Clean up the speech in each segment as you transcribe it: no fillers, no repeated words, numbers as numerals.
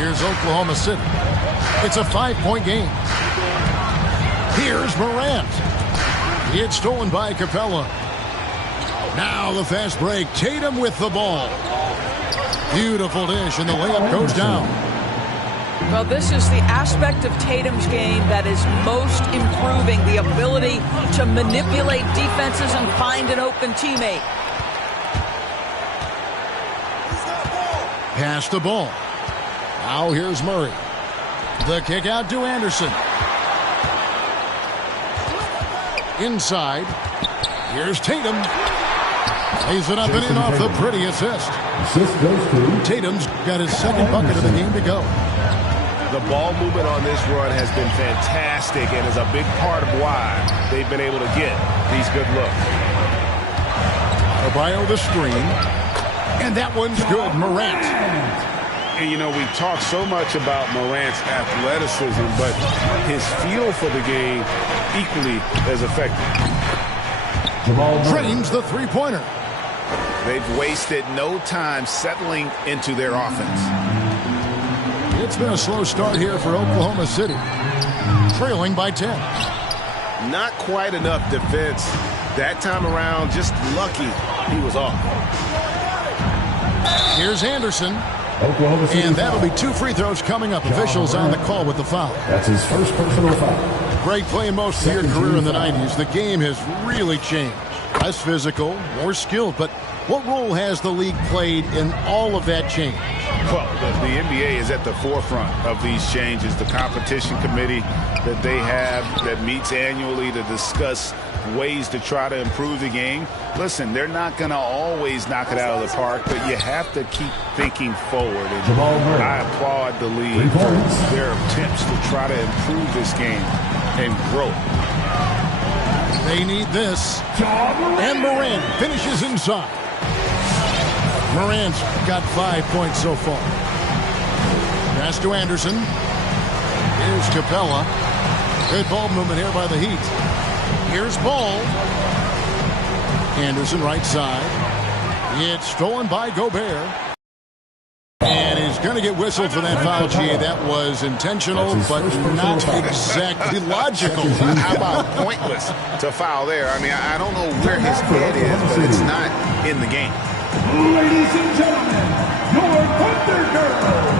Here's Oklahoma City. It's a 5-point game. Here's Morant. It's stolen by Capella. Now the fast break. Tatum with the ball. Beautiful dish, and the layup goes down. Well, this is the aspect of Tatum's game that is most improving, the ability to manipulate defenses and find an open teammate. Pass the ball. Now here's Murray. The kick out to Anderson. Inside. Here's Tatum. Lays it up and in off the pretty assist. Tatum's got his second bucket of the game to go. The ball movement on this run has been fantastic and is a big part of why they've been able to get these good looks. Adebayo the screen. And that one's good. Morant. And, you know, we talk so much about Morant's athleticism, but his feel for the game equally as effective. Drains the three-pointer. They've wasted no time settling into their offense. It's been a slow start here for Oklahoma City. Trailing by 10. Not quite enough defense. That time around, just lucky he was off. Here's Anderson. And that'll be 2 free throws coming up. Officials on the call with the foul. That's his first personal foul. Great play most of your career in the 90s. The game has really changed. Less physical, more skilled. But what role has the league played in all of that change? Well, the NBA is at the forefront of these changes. The competition committee that they have that meets annually to discuss ways to try to improve the game. Listen, they're not going to always knock it out of the park, but you have to keep thinking forward. And I applaud the league for their attempts to try to improve this game and grow. They need this. And Morant finishes inside. Morant's got 5 points so far. Pass to Anderson. Here's Capella. Good ball movement here by the Heat. Here's Ball. Anderson right side. It's stolen by Gobert. And he's going to get whistled for that foul, G. That was intentional, but not exactly logical. How about pointless to foul there? I mean, I don't know where his head is, but it's not in the game. Ladies and gentlemen, your Thunder Girl.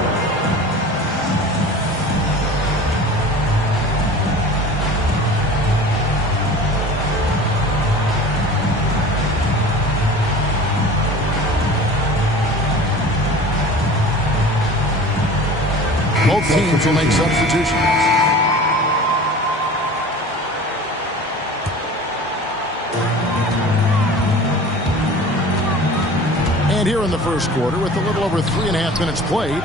Both teams will make substitutions. And here in the first quarter, with a little over 3.5 minutes played.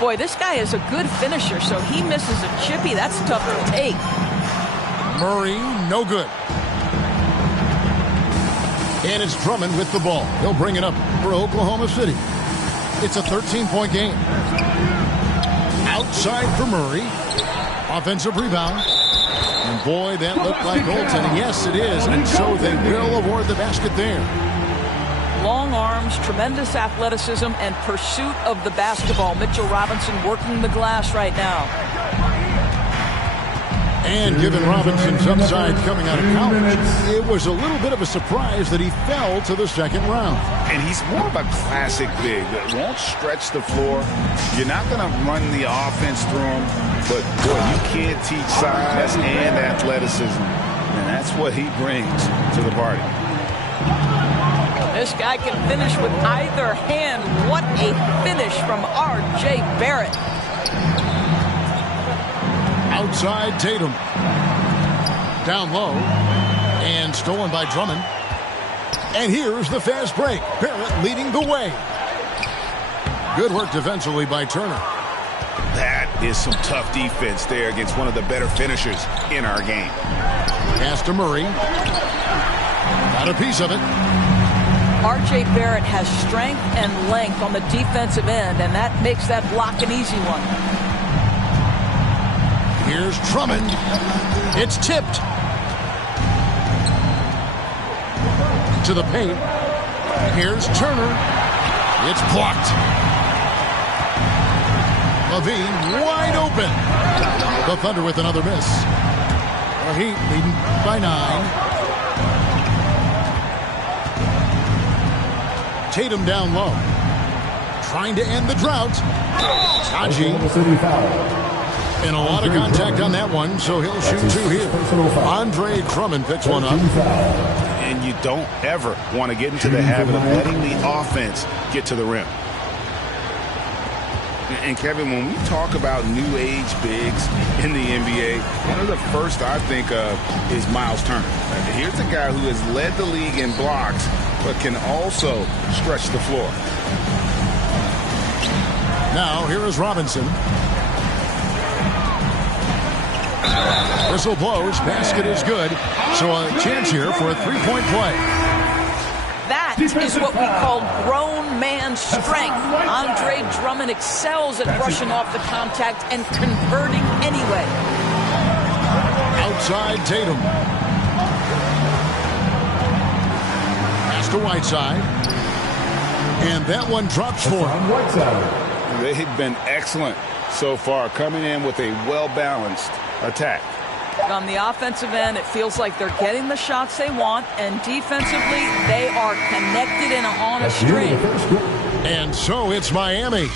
Boy, this guy is a good finisher, so he misses a chippy. That's tough to take. Murray, no good. And it's Drummond with the ball. He'll bring it up for Oklahoma City. It's a 13-point game. Outside for Murray. Offensive rebound. And boy, that looked like goaltending. Yes, it is. And so they will award the basket there. Long arms, tremendous athleticism, and pursuit of the basketball. Mitchell Robinson working the glass right now. And given Robinson's upside coming out of college, it was a little bit of a surprise that he fell to the second round. And he's more of a classic big that won't stretch the floor. You're not going to run the offense through him, but boy, you can't teach size and athleticism. And that's what he brings to the party. This guy can finish with either hand. What a finish from R.J. Barrett. Outside Tatum. Down low. And stolen by Drummond. And here's the fast break. Barrett leading the way. Good work defensively by Turner. That is some tough defense there against one of the better finishers in our game. Pass to Murray. Got a piece of it. R.J. Barrett has strength and length on the defensive end, and that makes that block an easy one. Here's Drummond. It's tipped. To the paint. Here's Turner. It's blocked. Levine wide open. The Thunder with another miss. The Heat leading by 9. Tatum down low. Trying to end the drought. Haji. And a lot of contact on that one, so he'll shoot 2 here. Andre Drummond picks one up. And you don't ever want to get into the habit of letting the offense get to the rim. And Kevin, when we talk about new age bigs in the NBA, one of the first I think of is Miles Turner. Here's a guy who has led the league in blocks, but can also stretch the floor. Now, here is Robinson. Whistle blows. Basket is good. So a chance here for a three-point play. That is what we call grown man strength. Andre Drummond excels at brushing off the contact and converting anyway. Outside Tatum. Pass to Whiteside. And that one drops for him. They've been excellent so far, coming in with a well-balanced attack. On the offensive end, it feels like they're getting the shots they want, and defensively, they are connected and on a string. And so it's Miami.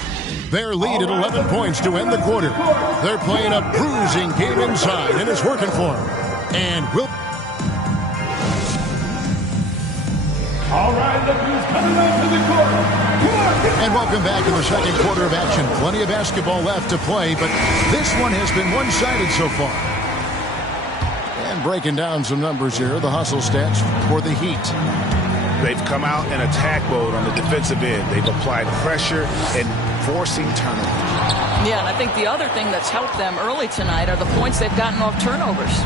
Their lead at 11 points to end the quarter. They're playing a bruising game inside, and it's working for them. And will. All right, look who's coming out to the court. And welcome back to the second quarter of action. Plenty of basketball left to play, but this one has been one-sided so far. And breaking down some numbers here, the hustle stats for the Heat. They've come out in attack mode on the defensive end. They've applied pressure and forcing turnovers. Yeah, and I think the other thing that's helped them early tonight are the points they've gotten off turnovers.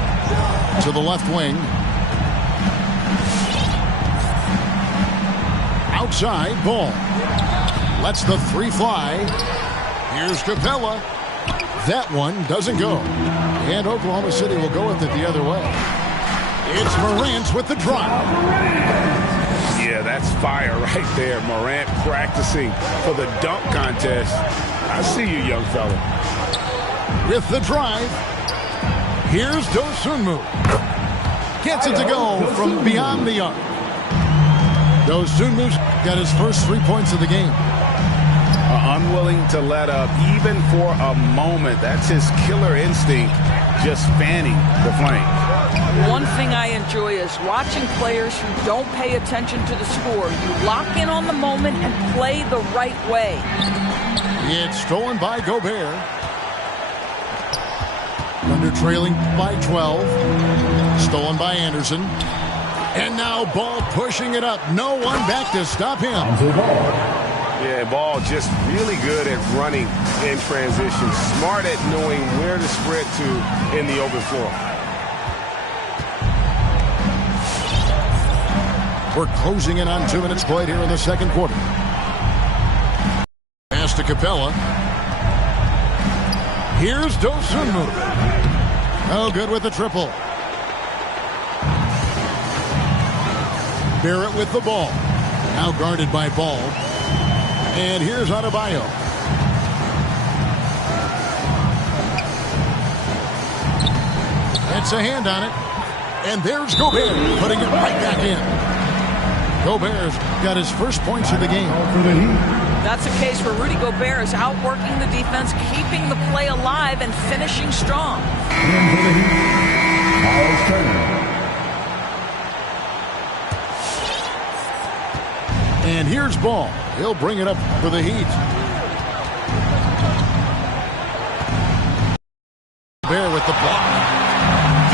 To the left wing. Outside, Ball. Lets the 3 fly. Here's Capella. That one doesn't go. And Oklahoma City will go with it the other way. It's Morant with the drive. Yeah, that's fire right there. Morant practicing for the dunk contest. I see you, young fella. With the drive. Here's Dosunmu. Gets it to go from beyond the arc. Dosunmu's got his first 3 points of the game. Unwilling to let up even for a moment. That's his killer instinct, just fanning the flame. One thing I enjoy is watching players who don't pay attention to the score. You lock in on the moment and play the right way. It's stolen by Gobert. Under trailing by 12. Stolen by Anderson. And now Ball pushing it up. No one back to stop him. Yeah, Ball just really good at running in transition. Smart at knowing where to spread to in the open floor. We're closing in on 2 minutes played here in the second quarter. Pass to Capella. Here's Dosunmu. Oh, good with the triple. Barrett with the ball. Now guarded by Ball. And here's Adebayo. It's a hand on it. And there's Gobert putting it right back in. Gobert's got his first points of the game. That's a case where Rudy Gobert is outworking the defense, keeping the play alive, and finishing strong. And here's Ball. He'll bring it up for the Heat. Gobert with the block.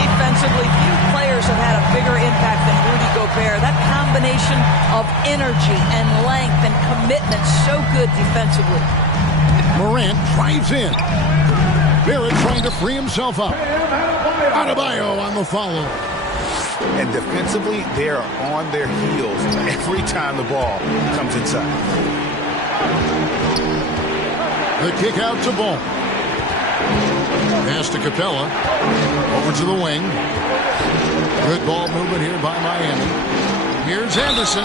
Defensively, few players have had a bigger impact than Rudy Gobert. That combination of energy and length and commitment, so good defensively. Morant drives in. Barrett trying to free himself up. Adebayo on the follow. And defensively, they are on their heels every time the ball comes inside. The kick out to Ball. Pass to Capella. Over to the wing. Good ball movement here by Miami. Here's Anderson.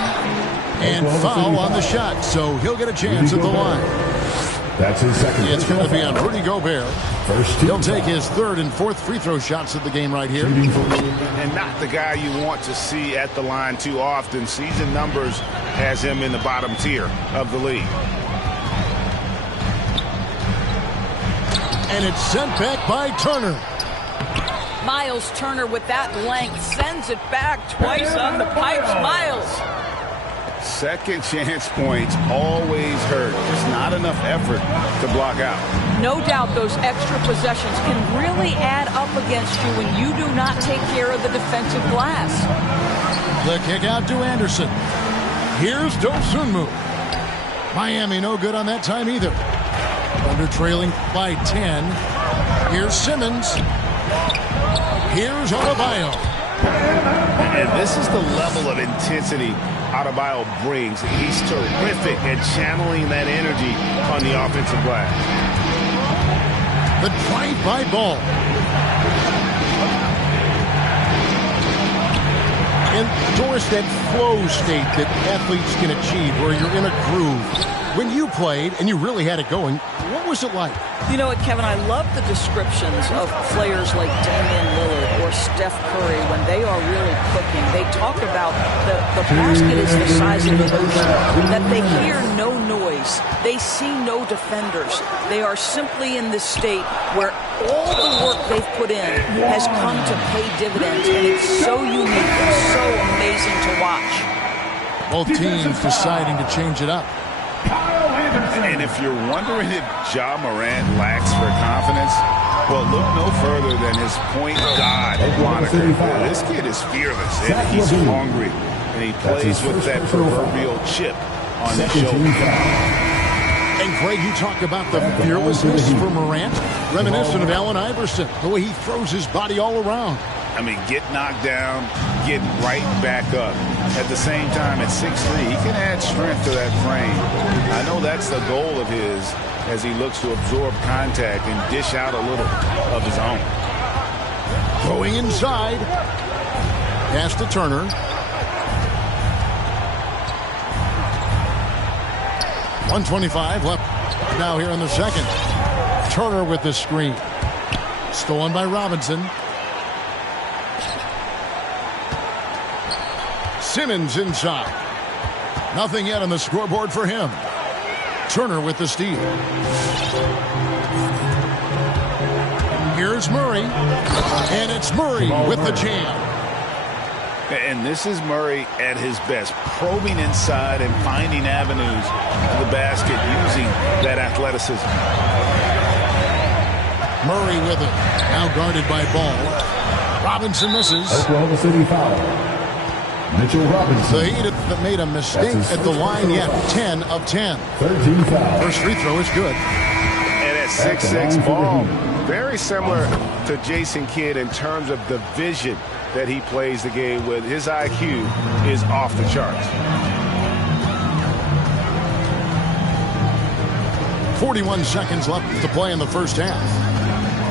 And foul on the shot, so he'll get a chance at the line. That's his second. It's going to be on Rudy Gobert. First He'll take his third and fourth free throw shots of the game right here. And not the guy you want to see at the line too often. Season numbers has him in the bottom tier of the league. And it's sent back by Turner. Miles Turner with that length sends it back twice on the pipes. Miles. Second chance points always hurt. There's not enough effort to block out. No doubt those extra possessions can really add up against you when you do not take care of the defensive glass. The kick out to Anderson. Here's Dosunmu. Miami no good on that time either. Under trailing by 10. Here's Simmons. Here's Adebayo. And this is the level of intensity Adebayo brings. He's terrific at channeling that energy on the offensive glass. The drive-by ball. Endorse that flow state that athletes can achieve where you're in a groove. When you played and you really had it going, what was it like? You know what, Kevin, I love the descriptions of players like Damian Lillard or Steph Curry when they are really cooking. They talk about the basket is the size of the ocean, that they hear no noise. They see no defenders. They are simply in this state where all the work they've put in has come to pay dividends, and it's so unique and so amazing to watch. Both teams deciding to change it up. And if you're wondering if Ja Morant lacks for confidence, well, look no further than his point guard moniker. This kid is fearless, and he's hungry, and he plays with that proverbial chip on his shoulder. And Greg, you talk about the fearlessness for Morant, reminiscent of Allen Iverson, the way he throws his body all around. I mean, get knocked down, get right back up. At the same time, at 6'3", he can add strength to that frame. I know that's the goal of his as he looks to absorb contact and dish out a little of his own. Going inside. Pass to Turner. .125 left now here in the second. Turner with the screen. Stolen by Robinson. Simmons inside. Nothing yet on the scoreboard for him. Turner with the steal. Here's Murray. And it's Murray with the jam. And this is Murray at his best, probing inside and finding avenues to the basket using that athleticism. Murray with it. Now guarded by Ball. Robinson misses. Oklahoma City foul. Mitchell Robinson. The Heat that made a mistake at the line yet. 10 of 10. 13 fouls. First free throw is good. And at 6'6", Ball, very similar to Jason Kidd in terms of the vision that he plays the game with. His IQ is off the charts. 41 seconds left to play in the first half.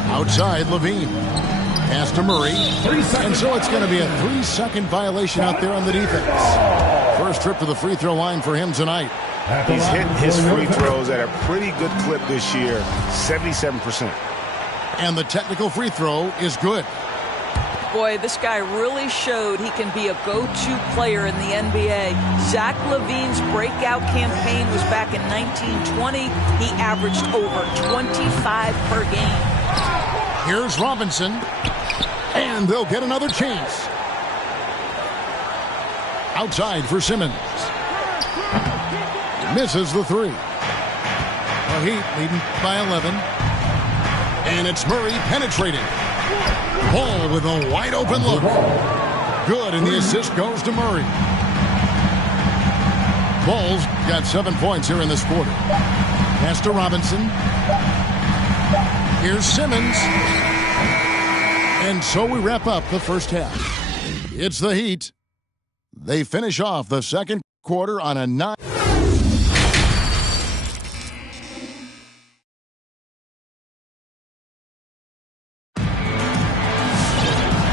Outside, Levine. Pass to Murray. And so it's going to be a 3-second violation out there on the defense. First trip to the free throw line for him tonight. He's hit his free throws at a pretty good clip this year, 77%. And the technical free throw is good. Boy, this guy really showed he can be a go-to player in the NBA. Zach LaVine's breakout campaign was back in 1920. He averaged over 25 per game. Here's Robinson. And they'll get another chance. Outside for Simmons. Misses the three. The Heat leading by 11. And it's Murray penetrating. Ball with a wide open look. Good, and the assist goes to Murray. Ball's got 7 points here in this quarter. Pass to Robinson. Here's Simmons. And so we wrap up the first half. It's the Heat. They finish off the second quarter on a 9.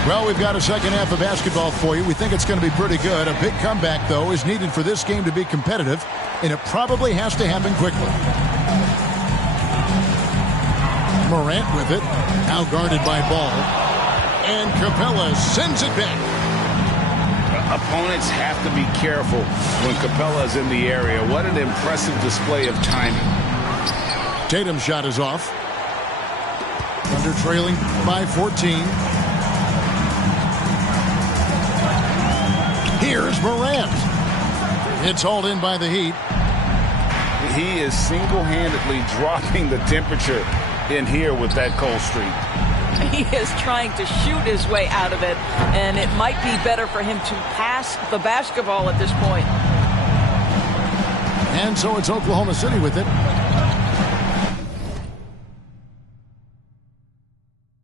Well, we've got a second half of basketball for you. We think it's going to be pretty good. A big comeback, though, is needed for this game to be competitive, and it probably has to happen quickly. Morant with it. Now guarded by Ball. And Capella sends it back. Opponents have to be careful when Capella is in the area. What an impressive display of timing. Tatum's shot is off. Thunder trailing by 14. Here's Morant. It's hauled in by the Heat. He is single-handedly dropping the temperature in here with that cold streak. He is trying to shoot his way out of it, and it might be better for him to pass the basketball at this point. And so it's Oklahoma City with it.